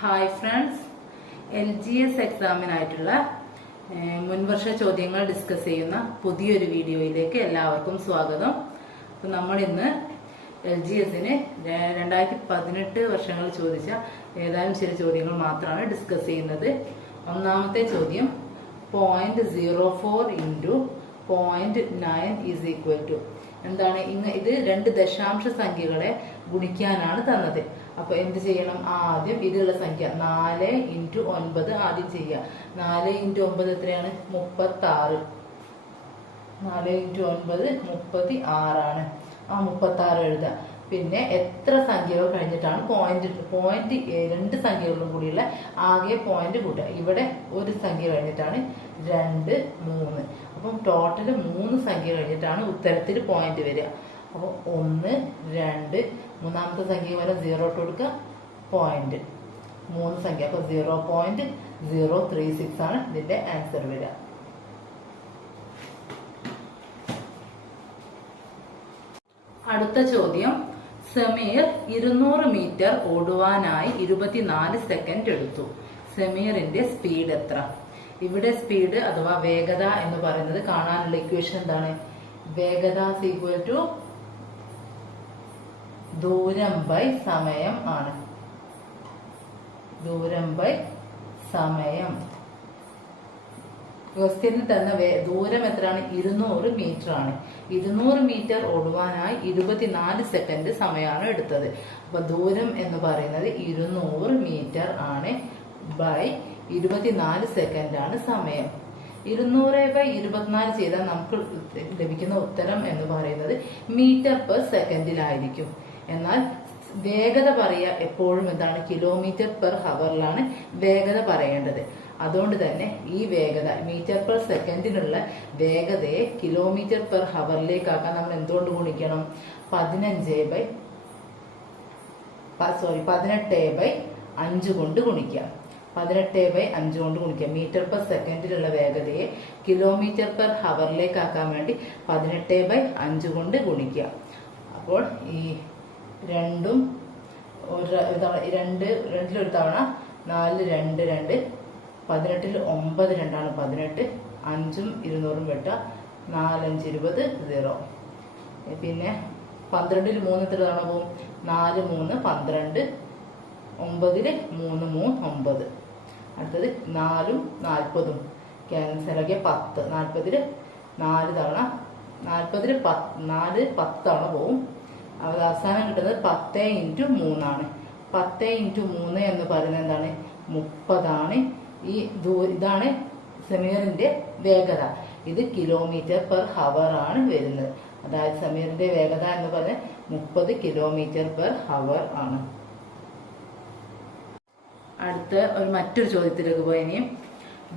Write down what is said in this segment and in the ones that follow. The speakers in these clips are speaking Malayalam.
ഹായ് ഫ്രണ്ട്സ്, LGS എക്സാമിനായിട്ടുള്ള മുൻവർഷ ചോദ്യങ്ങൾ ഡിസ്കസ് ചെയ്യുന്ന പുതിയൊരു വീഡിയോയിലേക്ക് എല്ലാവർക്കും സ്വാഗതം. അപ്പം നമ്മളിന്ന് LGSന് 2018 വർഷങ്ങളിൽ ചോദിച്ച ഏതാനും ചില ചോദ്യങ്ങൾ മാത്രമാണ് ഡിസ്കസ് ചെയ്യുന്നത്. ഒന്നാമത്തെ ചോദ്യം 0.04 ഇൻറ്റു 0.9 ഈസ് ഈക്വൽ ടു എന്താണ്? ഇത് രണ്ട് ദശാംശ സംഖ്യകളെ ഗുണിക്കാനാണ് തന്നത്. അപ്പൊ എന്ത് ചെയ്യണം? ആദ്യം ഇതിലുള്ള സംഖ്യ 4 ഇൻറ്റു 9 ആദ്യം ചെയ്യുക. 4 ഇൻറ്റു 9 എത്രയാണ്? 36. 4 ഇൻറ്റു 9 36 ആണ്. 36 എഴുതുക. പിന്നെ എത്ര സംഖ്യകൾ കഴിഞ്ഞിട്ടാണ് പോയിന്റ് രണ്ട് സംഖ്യകളിലും കൂടിയുള്ള ആകെ പോയിന്റ് കൂട്ടുക. ഇവിടെ ഒരു സംഖ്യ കഴിഞ്ഞിട്ടാണ് 2, 3. അപ്പം ടോട്ടല് 3 സംഖ്യ കഴിഞ്ഞിട്ടാണ് ഉത്തരത്തിൽ പോയിന്റ് വരിക. അപ്പോൾ 1, 2, മൂന്നാമത്തെ സംഖ്യ വരെ 0 ഇട്ട് കൊടുക്കുക, പോയിന്റ് 3 സംഖ്യ. അപ്പൊ 0.036 ആണ് ഇതിന്റെ ആൻസർ വരിക. അടുത്ത ചോദ്യം, സമീർ 200 മീറ്റർ ഓടുവാനായി 24 സെക്കൻഡ് എടുത്തു. സമീറിന്റെ സ്പീഡ് എത്ര? ഇവിടെ സ്പീഡ് അഥവാ വേഗത എന്ന് പറയുന്നത് കാണാനുള്ള ഇക്വേഷൻ എന്താണ്? വേഗത ഈക്വൽ ടു ദൂരം ബൈ സമയം ആണ്. ദൂരം ബൈ സമയം. ക്വസ്റ്റ്യനിൽ തന്ന ദൂരം എത്രയാണ്? 200 മീറ്റർ ആണ്. 200 മീറ്റർ ഓടുവാനായി 24 സെക്കൻഡ് സമയമാണ് എടുത്തത്. അപ്പൊ ദൂരം എന്ന് പറയുന്നത് 200 മീറ്റർ ആണ് ബൈ 24 സെക്കൻഡ് ആണ് സമയം. 200/24 ചെയ്താൽ നമുക്ക് ലഭിക്കുന്ന ഉത്തരം എന്ന് പറയുന്നത് മീറ്റർ പെർ സെക്കൻഡിലായിരിക്കും. എന്നാൽ വേഗത പറയുക എപ്പോഴും എന്താണ്? കിലോമീറ്റർ പെർ ഹവറിലാണ് വേഗത പറയേണ്ടത്. അതുകൊണ്ട് തന്നെ ഈ വേഗത മീറ്റർ പെർ സെക്കൻഡിനുള്ള വേഗതയെ കിലോമീറ്റർ പെർ ഹവറിലേക്കാക്കാൻ നമ്മൾ എന്തുകൊണ്ട് ഗുണിക്കണം? 18/5 കൊണ്ട് ഗുണിക്കുക. 18/5 കൊണ്ട് ഗുണിക്കുക. മീറ്റർ പെർ സെക്കൻഡിലുള്ള വേഗതയെ കിലോമീറ്റർ പെർ ഹവറിലേക്കാക്കാൻ വേണ്ടി 18/5 കൊണ്ട് ഗുണിക്കുക. അപ്പോൾ ഈ രണ്ടിലൊരു തവണ 4, 2, 2. 18 9 2 18. 5ഉം 200ഉം വെട്ടുക. 4, 5, 20, 0. പിന്നെ 12 3 എത്ര തവണ പോവും? 4, 3, 12. 9 3, 3, 9. അടുത്തത് 4ഉം 40ഉം ക്യാൻസൽ ആക്കിയ 10. 40 4 തവണ 40 4 10 തവണ പോവും. അത് അവസാനം കിട്ടുന്നത് 10 ഇൻറ്റു 3 ആണ്. 10 ഇൻറ്റു 3 എന്ന് പറയുന്നത് എന്താണ്? 30 ആണ്. ഇതാണ് സമീറിന്റെ വേഗത. ഇത് കിലോമീറ്റർ പെർ ഹവർ ആണ് വരുന്നത്. അതായത് സമീറിന്റെ വേഗത എന്ന് പറയുന്നത് 30 കിലോമീറ്റർ പെർ ഹവർ ആണ്. അടുത്ത മറ്റൊരു ചോദ്യത്തിലേക്ക് പോയി.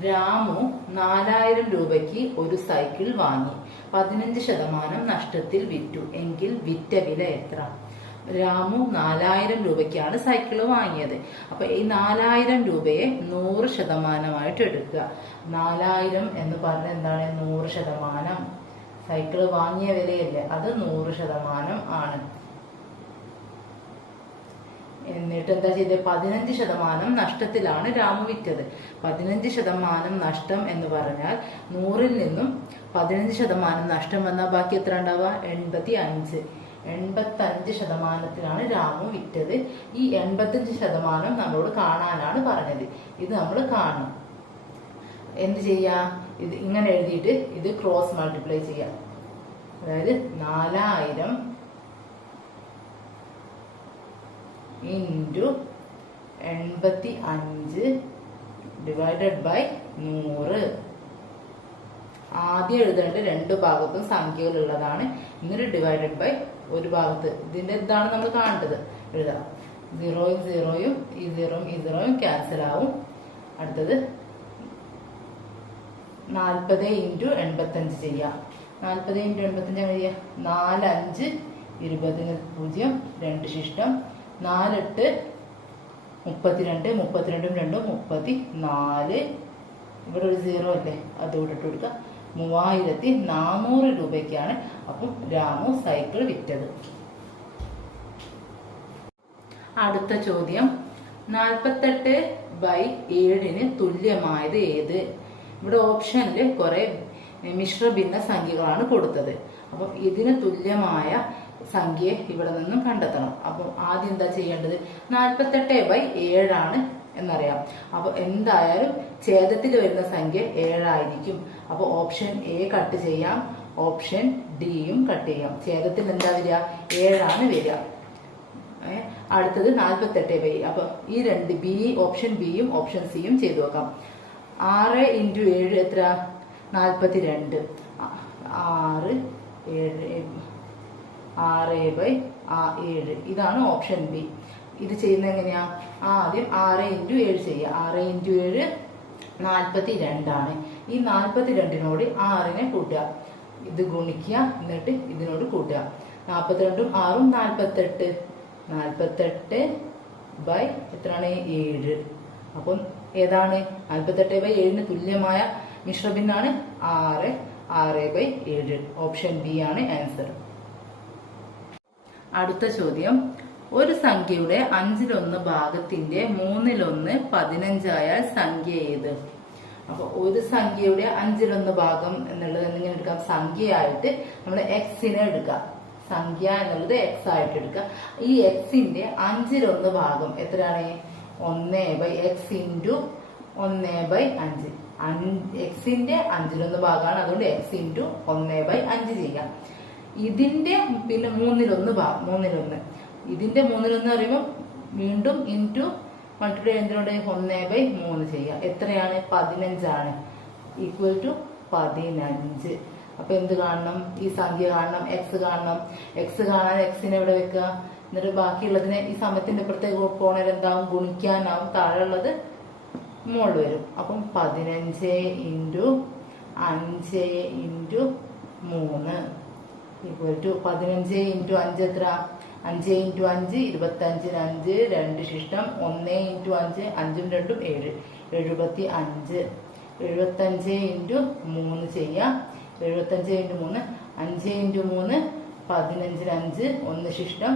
രാമു 4000 രൂപയ്ക്ക് ഒരു സൈക്കിൾ വാങ്ങി. 15% നഷ്ടത്തിൽ വിറ്റു. എങ്കിൽ വിറ്റ വില എത്ര? രാമു 4000 രൂപയ്ക്കാണ് സൈക്കിൾ വാങ്ങിയത്. അപ്പൊ ഈ 4000 രൂപയെ 100% എടുക്കുക. 4000 എന്ന് പറഞ്ഞാൽ എന്താണ്? 100%. സൈക്കിൾ വാങ്ങിയ വിലയല്ലേ, അത് 100% ആണ്. എന്നിട്ട് എന്താ ചെയ്തത്? 15% നഷ്ടത്തിലാണ് രാമു വിറ്റത്. 15% നഷ്ടം എന്ന് പറഞ്ഞാൽ 100ൽ നിന്നും 15% നഷ്ടം വന്നാൽ ബാക്കി എത്ര ഉണ്ടാവുക? 85. 85%ത്തിലാണ് രാമു വിറ്റത്. ഈ 85% നമ്മളോട് കാണാനാണ് പറഞ്ഞത്. ഇത് നമ്മൾ കാണണം. എന്ത് ചെയ്യാ? ഇത് ഇങ്ങനെ എഴുതിയിട്ട് ഇത് ക്രോസ് മൾട്ടിപ്ലൈ ചെയ്യാം. അതായത് 4000 ഇൻറ്റു 85 ഡിവൈഡഡ് ബൈ 100. ആദ്യം എഴുതേണ്ട രണ്ട് ഭാഗത്തും സംഖ്യകൾ ഉള്ളതാണ്. എന്നിട്ട് ഡിവൈഡഡ് ബൈ ഒരു ഭാഗത്ത് ഇതിന്റെ ഇതാണ് നമ്മൾ കാണേണ്ടത്. എഴുതാം. 0യും 0യും ഈ 0യും ക്യാൻസൽ ആവും. അടുത്തത് 40 ഇൻറ്റു 85 ചെയ്യാം. 40 ഇൻറ്റു 85 എങ്ങനെ ചെയ്യാം? 4, 5, 20 0 2 ശിഷ്ടം. 4, 8, 32. 32ഉം 2ഉം 34. ഇവിടെ ഒരു 0 അല്ലേ, അതുകൂടെ ഇട്ട് കൊടുക്കുക. 3400 രൂപയ്ക്കാണ് അപ്പം രാമു സൈക്കിൾ വിറ്റത്. അടുത്ത ചോദ്യം, 48/7 തുല്യമായത് ഏത്? ഇവിടെ ഓപ്ഷനിൽ കുറെ മിശ്ര ഭിന്ന സംഖ്യകളാണ് കൊടുത്തത്. അപ്പൊ ഇതിന് തുല്യമായ സംഖ്യ ഇവിടെ നിന്നും കണ്ടെത്തണം. അപ്പൊ ആദ്യം എന്താ ചെയ്യേണ്ടത്? 48/7 എന്നറിയാം. അപ്പൊ എന്തായാലും ഛേദത്തിൽ വരുന്ന സംഖ്യ 7 ആയിരിക്കും. അപ്പൊ ഓപ്ഷൻ എ കട്ട് ചെയ്യാം, ഓപ്ഷൻ ഡിയും കട്ട് ചെയ്യാം. ഛേദത്തിൽ എന്താ വരിക? 7 വരിക. അടുത്തത് 48/7. അപ്പൊ ഈ രണ്ട് ഓപ്ഷൻ ബിയും ഓപ്ഷൻ സിയും ചെയ്തു നോക്കാം. 6 × 7 എത്ര? 42. 6/7 ഇതാണ് ഓപ്ഷൻ ബി. ഇത് ചെയ്യുന്നത് എങ്ങനെയാ? ആദ്യം 6 × 7 ചെയ്യുക. 6 × 7 42. ഈ 42നോട് 6നെ കൂട്ടുക. ഇത് ഗുണിക്കുക, എന്നിട്ട് ഇതിനോട് കൂട്ടുക. 42ഉം 6ഉം 48. 48/7. അപ്പം ഏതാണ്? 48/7 തുല്യമായ മിശ്രഭിന്നാണ് 6/7. ഓപ്ഷൻ ബി ആണ് ആൻസർ. അടുത്ത ചോദ്യം, ഒരു സംഖ്യയുടെ 1/5 ഭാഗത്തിന്റെ 1/3 15 ആയാൽ സംഖ്യ ഏത്? അപ്പൊ ഒരു സംഖ്യയുടെ 1/5 ഭാഗം എന്നുള്ളത് എങ്ങനെ എടുക്കാം? സംഖ്യയായിട്ട് നമ്മൾ എക്സിനെ എടുക്കാം. സംഖ്യ എന്നുള്ളത് എക്സ് ആയിട്ട് എടുക്കുക. ഈ എക്സിന്റെ 1/5 ഭാഗം എത്രയാണ്? 1/x × 1/5. എക്സിന്റെ 1/5 ഭാഗമാണ്, അതുകൊണ്ട് x × 1/5 ചെയ്യാം. ഇതിന്റെ പിന്നെ 1/3 ഭാഗം, 1/3. ഇതിന്റെ 1/3 പറയുമ്പോൾ വീണ്ടും ഇൻറ്റു മൾട്ടിപ്ലൈ എന്തിനോട്? 1/3 ചെയ്യാം. എത്രയാണ്? 15 ആണ്. Equal to 15. അപ്പൊ എന്ത് കാണണം? ഈ സംഖ്യ കാണണം, എക്സ് കാണണം. എക്സ് കാണാൻ എക്സിനെ എവിടെ വെക്കുക? എന്നിട്ട് ബാക്കിയുള്ളതിനെ ഈ സമയത്തിന്റെ ഇപ്പുറത്തേക്ക് പോണേൽ എന്താവും? ഗുണിക്കാനാവും. താഴെ ഉള്ളത് മുകളിൽ വരും. അപ്പം 15 × 5 × 3 ഈക്വൽ ടു 15 × 5 എത്ര? 5 × 5 25. 5 2 ശിഷ്ടം 1 × 5 5ഉം 2ഉം 7. 75. 75 × 3 ചെയ്യാം. 75 × 3 5 × 3 15. 5 1 ശിഷ്ടം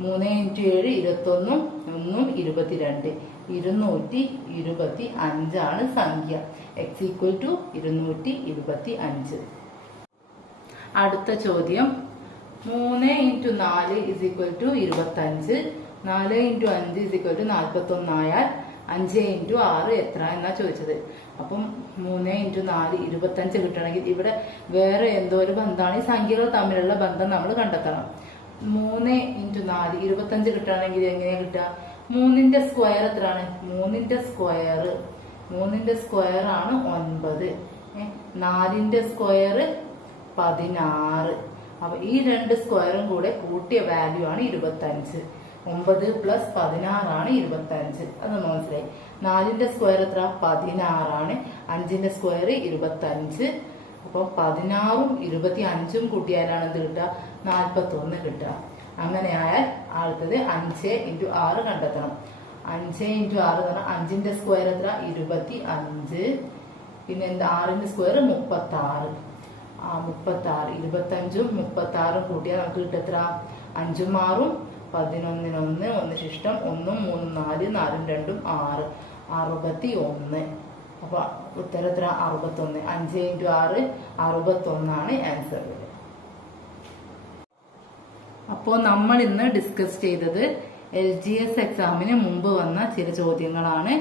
3 × 7 21. 1 22. 225 ആണ് സംഖ്യ. X equal to 225. അടുത്ത ചോദ്യം, 3 × 4 = 25. 4 × 5 = 41 ആയാൽ 5 × 6 എത്ര എന്നാ ചോദിച്ചത്. അപ്പം 3 × 4 25 കിട്ടണമെങ്കിൽ ഇവിടെ വേറെ എന്തോ ഒരു ബന്ധമാണ്. ഈ സംഖ്യകൾ തമ്മിലുള്ള ബന്ധം നമ്മൾ കണ്ടെത്തണം. 3 × 4 25 കിട്ടണമെങ്കിൽ എങ്ങനെയാ കിട്ടുക? 3ന്റെ സ്ക്വയർ എത്രയാണ്? 3ന്റെ സ്ക്വയർ ആണ് 9. 4ന്റെ സ്ക്വയർ 16. അപ്പൊ ഈ രണ്ട് സ്ക്വയറും കൂടെ കൂട്ടിയ വാല്യൂ ആണ് 25. 9 + 16 ആണ് 25. അതൊന്ന് മനസ്സിലായി. 4ന്റെ സ്ക്വയർ എത്ര? 16 ആണ്. 5ന്റെ സ്ക്വയർ 25. അപ്പൊ 16ഉം 25ഉം കൂട്ടിയാലാണ് എന്ത് കിട്ടുക? 41 കിട്ടുക. അങ്ങനെയായാൽ അടുത്തത് 5 × 6 കണ്ടെത്തണം. 5 × 6 എന്ന് പറഞ്ഞാൽ 5ന്റെ സ്ക്വയർ എത്ര? 25. പിന്നെ എന്താ? 6ന്റെ സ്ക്വയർ 36. 36. 25ഉം 36ഉം കൂട്ടിയാൽ നമുക്ക് കിട്ടും എത്ര? 5ഉം 6ഉം 11 1 1 ശിഷ്ടം 1 3 4 4 2 6 61. അപ്പൊ ഉത്തരം എത്ര? 61. 5 × 6 61 ആണ് ആൻസർ. അപ്പോൾ നമ്മൾ ഇന്ന് ഡിസ്കസ് ചെയ്തത് LGS എക്സാമിന് മുമ്പ് വന്ന ചില ചോദ്യങ്ങളാണ്.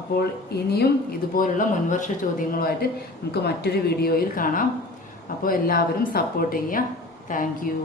അപ്പോൾ ഇനിയും ഇതുപോലുള്ള മുൻവർഷ ചോദ്യങ്ങളുമായിട്ട് നമുക്ക് മറ്റൊരു വീഡിയോയിൽ കാണാം. അപ്പോൾ എല്ലാവരും സപ്പോർട്ട് ചെയ്യുക. Thank you.